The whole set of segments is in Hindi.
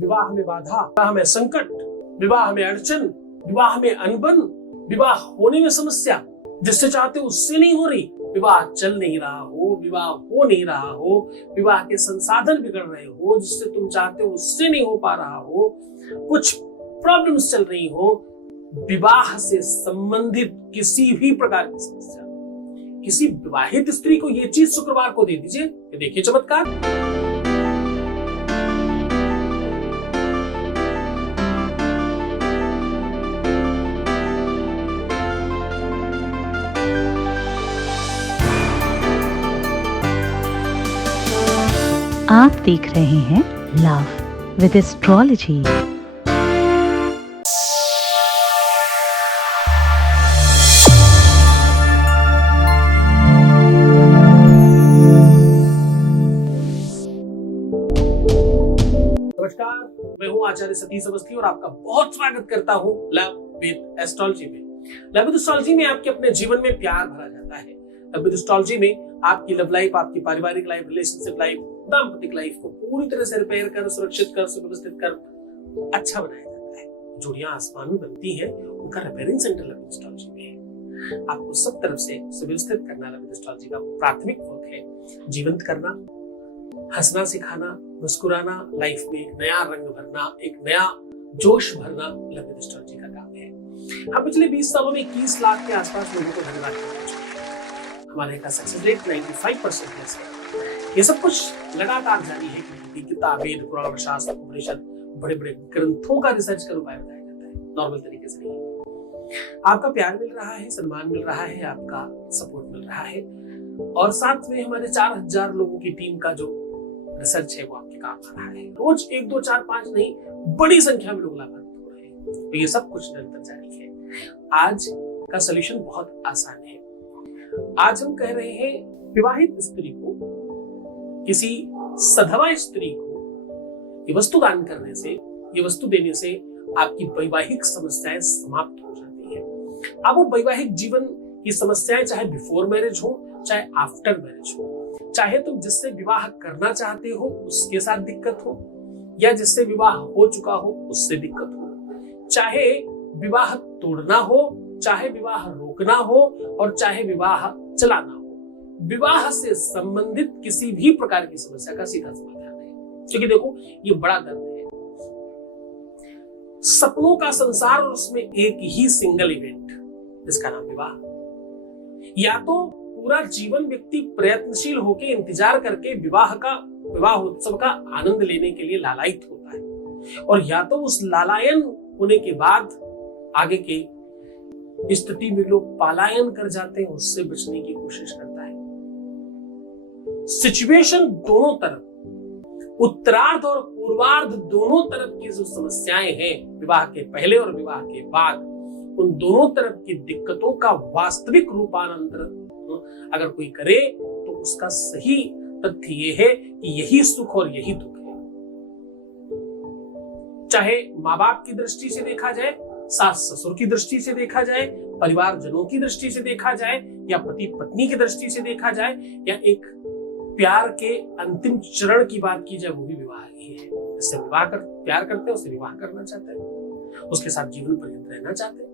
विवाह में बाधा, विवाह में संकट, विवाह में अड़चन, विवाह में अनबन, विवाह होने में समस्या, जिससे चाहते हो उससे नहीं हो रही, विवाह चल नहीं रहा हो, विवाह हो नहीं रहा हो, विवाह के संसाधन बिगड़ रहे हो, जिससे तुम चाहते हो उससे नहीं हो पा रहा हो, कुछ प्रॉब्लम्स चल रही हो, विवाह से संबंधित किसी भी प्रकार की समस्या, किसी विवाहित स्त्री को यह चीज शुक्रवार को दे दीजिए, देखिए चमत्कार। आप देख रहे हैं लव विद एस्ट्रोलॉजी। नमस्कार, मैं हूं आचार्य सतीश अवस्थी और आपका बहुत स्वागत करता हूं लव विद एस्ट्रोलॉजी में। लव विद एस्ट्रोलॉजी में आपके अपने जीवन में प्यार भरा जाता है। लव विद एस्ट्रोलॉजी में आपकी लव लाइफ, आपकी पारिवारिक लाइफ, रिलेशनशिप लाइफ, दाम्पतिक लाइफ को पूरी तरह से रिपेयर कर, सुरक्षित कर, सुव्यवस्थित कर अच्छा बनाया जाता है। जोड़ियां आसमान में बनती हैं, उनका repairing centre love with astrology में है। आपको सब तरफ से सुव्यवस्थित करना लव विद एस्ट्रोलॉजी का प्राथमिक वर्क है। जीवंत करना, हंसना सिखाना, मुस्कुराना, लाइफ में एक नया रंग भरना, एक नया जोश भरना लव विद एस्ट्रोलॉजी का काम है। हम पिछले 20 सालों में 21 लाख के आसपास लोगों को धनराशि दे चुके हैं। हमारे का सक्सेस रेट 95% है। ये सब कुछ लगातार जारी है कि किताबें, पुराण, शास्त्र, उपनिषद, बड़े बड़े ग्रंथों का रिसर्च कर उपाय बताया जाता है, नॉर्मल तरीके से नहीं। आपका प्यार मिल रहा है, सम्मान मिल रहा है, आपका सपोर्ट मिल रहा है, और साथ में हमारे 4000 लोगों की टीम का जो रिसर्च है वो आपके काम आ रहा है। रोज 1, 2, 4, 5 नहीं, बड़ी संख्या में लोग लाभान्वित हो रहे हैं। तो ये सब कुछ निरंतर जारी है। आज का सोल्यूशन बहुत आसान है। आज हम कह रहे हैं विवाहित स्त्री को, किसी सधवा स्त्री को ये वस्तु दान करने से, ये वस्तु देने से आपकी वैवाहिक समस्याएं समाप्त हो जाती है। अब वो वैवाहिक जीवन की समस्याएं चाहे बिफोर मैरिज हो, चाहे आफ्टर मैरिज हो, चाहे तुम जिससे विवाह करना चाहते हो उसके साथ दिक्कत हो, या जिससे विवाह हो चुका हो उससे दिक्कत हो, चाहे विवाह तोड़ना हो, चाहे विवाह रोकना हो, और चाहे विवाह चलाना हो, विवाह से संबंधित किसी भी प्रकार की समस्या का सीधा समाधान है। क्योंकि देखो, ये बड़ा दर्द है। सपनों का संसार और उसमें एक ही सिंगल इवेंट जिसका नाम विवाह। या तो पूरा जीवन व्यक्ति प्रयत्नशील होकर इंतजार करके विवाह उत्सव का आनंद लेने के लिए लालायित होता है, और या तो उस लालायन होने के बाद आगे के स्थिति में लोग पलायन कर जाते हैं, उससे बचने की कोशिश करता है। सिचुएशन दोनों तरफ, उत्तरार्ध और पूर्वार्ध दोनों तरफ की जो समस्याएं हैं, विवाह के पहले और विवाह के बाद, उन दोनों तरफ की दिक्कतों का वास्तविक रूपांतरण अगर कोई करे तो उसका सही तथ्य यह है कि यही सुख और यही दुख है। चाहे माँ बाप की दृष्टि से देखा जाए, सास ससुर की दृष्टि से देखा जाए, परिवारजनों की दृष्टि से देखा जाए, या पति पत्नी की दृष्टि से देखा जाए, या एक प्यार के अंतिम चरण की बात की जाए, वो भी विवाह ही है। जिससे प्यार करते हैं, उससे विवाह करना चाहते हैं, उसके साथ जीवन पर्यंत रहना चाहते हैं।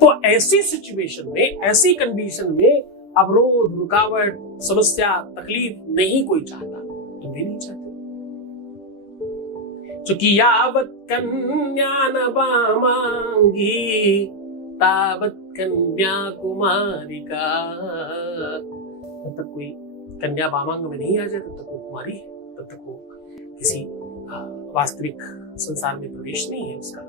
तो ऐसी सिचुएशन में, ऐसी कंडीशन में अवरोध, रुकावट, समस्या, तकलीफ नहीं कोई चाहता, तुम भी नहीं चाहते। चूंकि यावत कन्या न बामांगी तावत कन्या कुमारिका, तब तक कोई कन्या बामांग में नहीं आ जाए तब तक वो कुमारी है, तब तक वो किसी वास्तविक संसार में प्रवेश नहीं है उसका।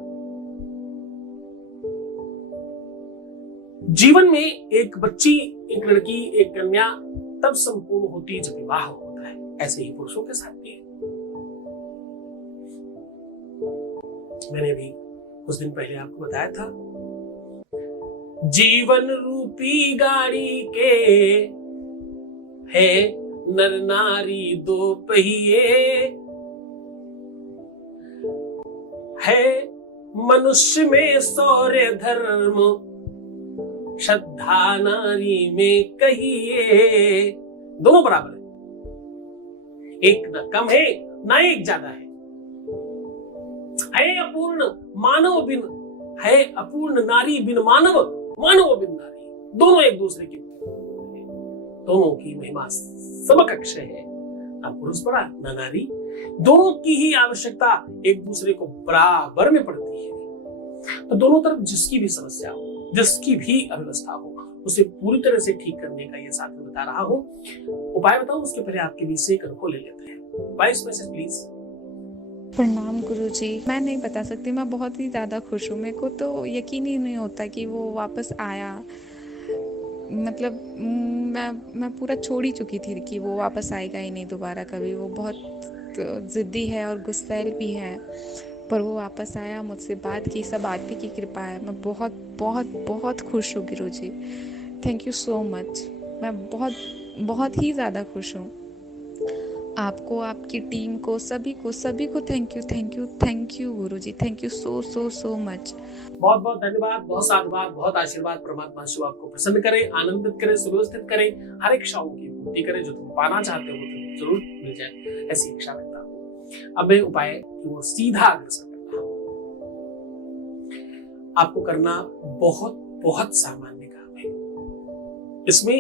जीवन में एक बच्ची, एक लड़की, एक कन्या तब संपूर्ण होती है जब विवाह होता है। ऐसे ही पुरुषों के साथ भी है। मैंने भी कुछ दिन पहले आपको बताया था, जीवन रूपी गाड़ी के है नर नारी दो पहिए, है मनुष्य में शौर्य धर्म, श्रद्धा नारी में कहिए। दोनों बराबर है, एक ना कम है ना एक ज्यादा है। है अपूर्ण मानव बिन, है अपूर्ण नारी बिन मानव, मानव बिन नारी, दोनों एक दूसरे की, दोनों की महिमा समकक्ष है, ना पुरुष बड़ा ना नारी, दोनों की ही आवश्यकता एक दूसरे को बराबर में पड़ती है। तो दोनों तरफ जिसकी भी समस्या हो, जिसकी भी अव्यवस्था हो, उसे पूरी तरह से ठीक करने का ये साधन बता रहा हूं। उपाय बताऊं उसके पहले आपके बीच से एक अनुभव ले लेते हैं। Voice message please. प्रणाम गुरुजी। मैं नहीं बता सकती, मैं बहुत ही ज़्यादा खुश हूँ। मेरे को तो यकीन ही नहीं होता कि वो वापस आया। मतलब मैं पूरा छोड़ ही चुकी थी कि वो वापस आएगा ही नहीं दोबारा कभी। वो बहुत ज़िद्दी है और गुस्सैल भी है, पर वो वापस आया, मुझसे बात की। सब आप ही की कृपा है। मैं बहुत बहुत बहुत खुश हूँ Guruji. Thank you so much. मैं बहुत बहुत ही ज़्यादा खुश हूँ। आपको, आपकी टीम को, सभी को thank you Guruji. Thank you so so so much. बहुत बहुत धन्यवाद, बहुत साधुवाद, बहुत आशीर्वाद। परमात्मा शिव आपको प्रसन्न करे, आनंदित करे, सुव्यवस्थित करे, हर एक इच्छाओं की पूर्ति करे। जो तुम पाना चाहते हो तो जरूर मिल जाए, ऐसी इच्छा रखता हूँ। अब मैं उपाय की ओर सीधा अग्रसर कर रहा हूँ। आपको करना बहुत बहुत सामान्य काम है। इसमें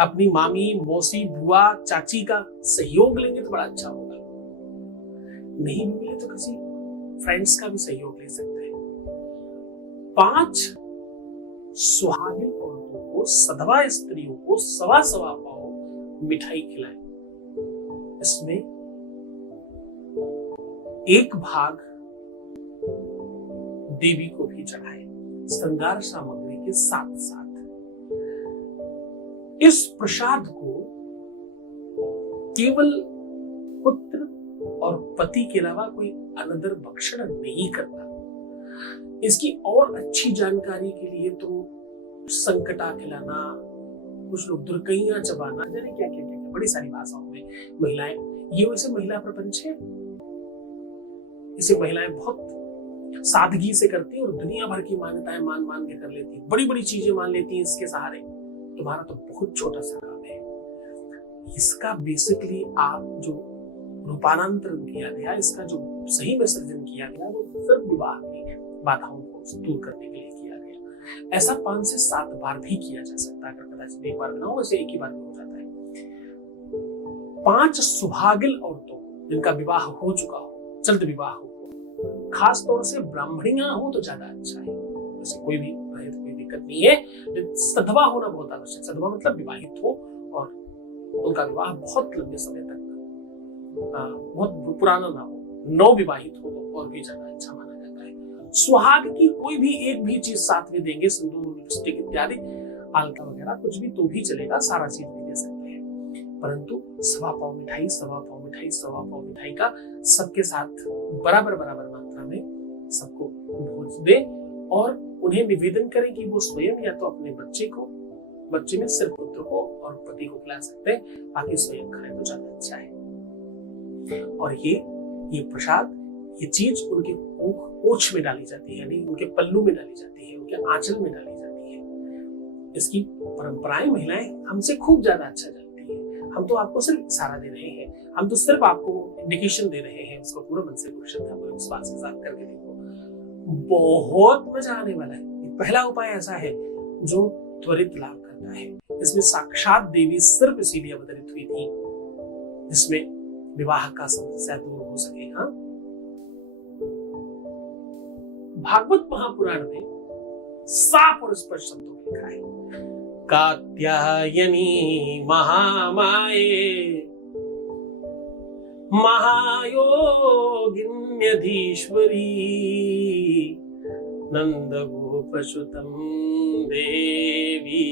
अपनी मामी, मौसी, बुआ, चाची का सहयोग लेंगे तो बड़ा अच्छा होगा। नहीं भी मिले तो किसी फ्रेंड्स का भी सहयोग ले सकते हैं। 5 सुहागिन औरतों को, सधवा स्त्रियों को सवा पाव मिठाई खिलाएं। इसमें 1 भाग देवी को भी चढ़ाएं, श्रृंगार सामग्री के साथ साथ। इस प्रसाद को केवल पुत्र और पति के अलावा कोई अनदर भक्षण नहीं करता। इसकी और अच्छी जानकारी के लिए तो संकटा खिलाना, कुछ लोग दुर्गैया चबाना, जाने क्या क्या क्या बड़ी सारी भाषाओं में महिलाएं, ये वैसे महिला प्रपंच है। इसे महिलाएं बहुत सादगी से करती हैं और दुनिया भर की मान्यताएं मान के कर लेती हैं, बड़ी बड़ी चीजें मान लेती हैं इसके सहारे। तुम्हारा तो बहुत छोटा सा काम है। इसका बेसिकली आप जो रूपांतरण किया गया, इसका जो सही में सृजन किया गया, वो सिर्फ विवाह की बाधाओं को दूर करने के लिए किया गया। ऐसा 5 से 7 बार भी किया जा सकता है। अगर कदाचित एक बार ना हो, वैसे एक ही बार में हो जाता है। 5 सुहागिन औरतों जिनका विवाह हो चुका हो, जल्द विवाह हो, खास तौर से ब्राह्मणियां हो तो ज्यादा अच्छा है। वैसे कोई भी रहे तो कोई दिक्कत नहीं है, लेकिन सधवा होना बहुत आवश्यक। सधवा मतलब विवाहित हो और उनका विवाह बहुत लंबे समय तक, बहुत पुराना ना हो, नवविवाहित हो तो और भी ज्यादा अच्छा माना जाता है। सुहाग की कोई भी एक भी चीज साथ में देंगे, सिंदूर, लिपस्टिक इत्यादि, आलता वगैरह कुछ भी तो भी चलेगा, सारा चीज भी दे सकते हैं। परंतु सवा पाव मिठाई का सबके साथ बराबर मात्रा में सबको भोज दे और उन्हें निवेदन करें कि वो स्वयं या तो अपने बच्चे में सिर्फ पुत्र को और पति को खिला सकते हैं, बाकी स्वयं खाएं तो ज्यादा अच्छा है। और ये प्रसाद, ये चीज उनके ओछ में डाली जाती है, यानी उनके पल्लू में डाली जाती है, उनके आंचल में डाली जाती है। इसकी परंपराएं महिलाएं हमसे खूब ज्यादा अच्छा जानती है। हम तो आपको सिर्फ इशारा दे रहे हैं, हम तो सिर्फ आपको इंडिकेशन दे रहे हैं। उसको पूरा मन से, पूरी श्रद्धा, पूरे विश्वास के साथ करके देखो, बहुत मजा आने वाला है। पहला उपाय ऐसा है जो त्वरित लाभ करता है। इसमें साक्षात देवी सिर्फ इसीलिए अवतरित हुई थी जिसमें विवाह का समस्या दूर हो सके। हाँ, भागवत महापुराण में साफ और स्पष्ट शब्दों में लिखा है, कात्यायनी महामाये महायोगिन्यधीश्वरी नंदगोपसुतं देवी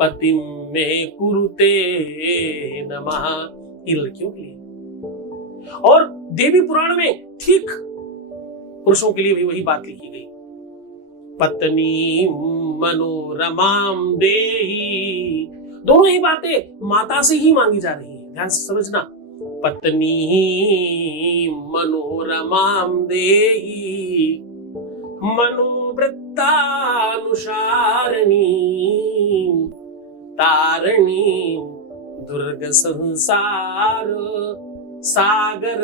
पतिं मे कुरुते नमः। ये लड़कियों के लिए, और देवी पुराण में ठीक पुरुषों के लिए भी वही बात लिखी गई, पत्नी मनोरमाम देहि। दोनों ही बातें माता से ही मांगी जा रही है, ध्यान से समझना। पत्नी मनोरमाम देहि मनोवृत्तानुसारिणी तारणी दुर्ग संसार सागर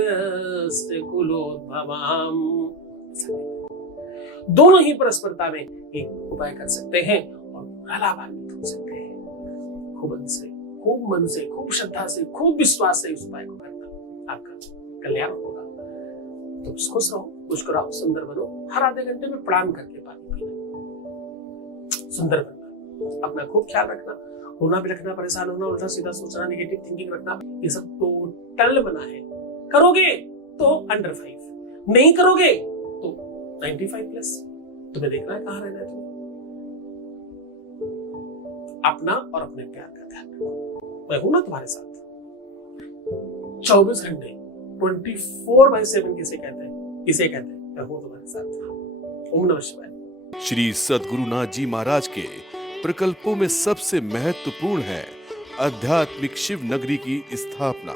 से कुलोद्भवाम। दोनों ही परस्परता में एक उपाय कर सकते हैं और पूरा लाभान्वित हो सकते हैं। खूब मन से, खूब श्रद्धा से, खूब विश्वास से इस उपाय को करना, आपका कल्याण होगा। तो खुश रहो, मुस्कुराओ, सुंदर बनो। हर आधे घंटे में प्रणाम करके पानी पीना, सुंदर बनना, अपना खूब ख्याल रखना, रोना भी रखना, परेशान होना, उल्टा सीधा सोचना, नेगेटिव थिंकिंग रखना, ये सब टोटल मना है। करोगे तो अंडर 5, नहीं करोगे तो 95+। तुम्हें देखना है कहां रहना है तुम्हें। अपना और अपने प्यार का ध्यान रखो। मैं हूं ना तुम्हारे साथ 24 घंटे, 24/7। किसे कहते हैं मैं हूं तुम्हारे साथ। ओम नमः शिवाय। श्री सद्गुरुनाथ जी महाराज के प्रकल्पों में सबसे महत्वपूर्ण है आध्यात्मिक शिव नगरी की स्थापना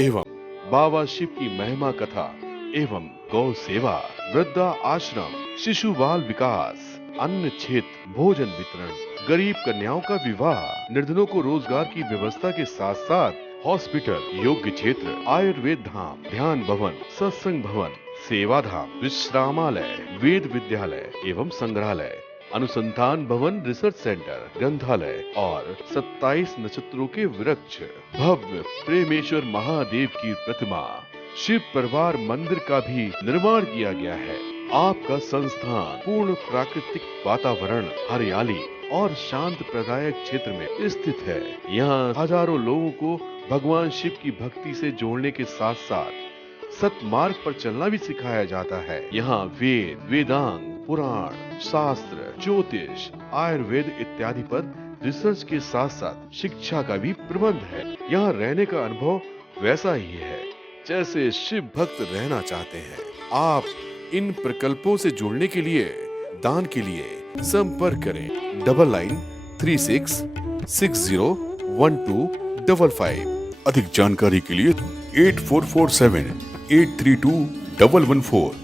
एवं बाबा शिव की महिमा कथा एवं गौ सेवा, वृद्धा आश्रम, शिशु बाल विकास, अन्न क्षेत्र, भोजन वितरण, गरीब कन्याओं का विवाह, निर्धनों को रोजगार की व्यवस्था के साथ साथ हॉस्पिटल, योग्य क्षेत्र, आयुर्वेद धाम, ध्यान भवन, सत्संग भवन, सेवा धाम, विश्रामालय, वेद विद्यालय एवं संग्रहालय, अनुसंधान भवन, रिसर्च सेंटर, ग्रंथालय और 27 नक्षत्रों के वृक्ष, भव्य प्रेमेश्वर महादेव की प्रतिमा, शिव परिवार मंदिर का भी निर्माण किया गया है। आपका संस्थान पूर्ण प्राकृतिक वातावरण, हरियाली और शांत प्रदायक क्षेत्र में स्थित है। यहाँ हजारों लोगों को भगवान शिव की भक्ति से जोड़ने के साथ साथ सतमार्ग पर चलना भी सिखाया जाता है। यहाँ वेद, वेदांग, पुराण, शास्त्र, ज्योतिष, आयुर्वेद इत्यादि पर रिसर्च के साथ साथ शिक्षा का भी प्रबंध है। यहाँ रहने का अनुभव वैसा ही है जैसे शिव भक्त रहना चाहते हैं। आप इन प्रकल्पों से जुड़ने के लिए, दान के लिए संपर्क करें 9936601255। अधिक जानकारी के लिए 8447832114।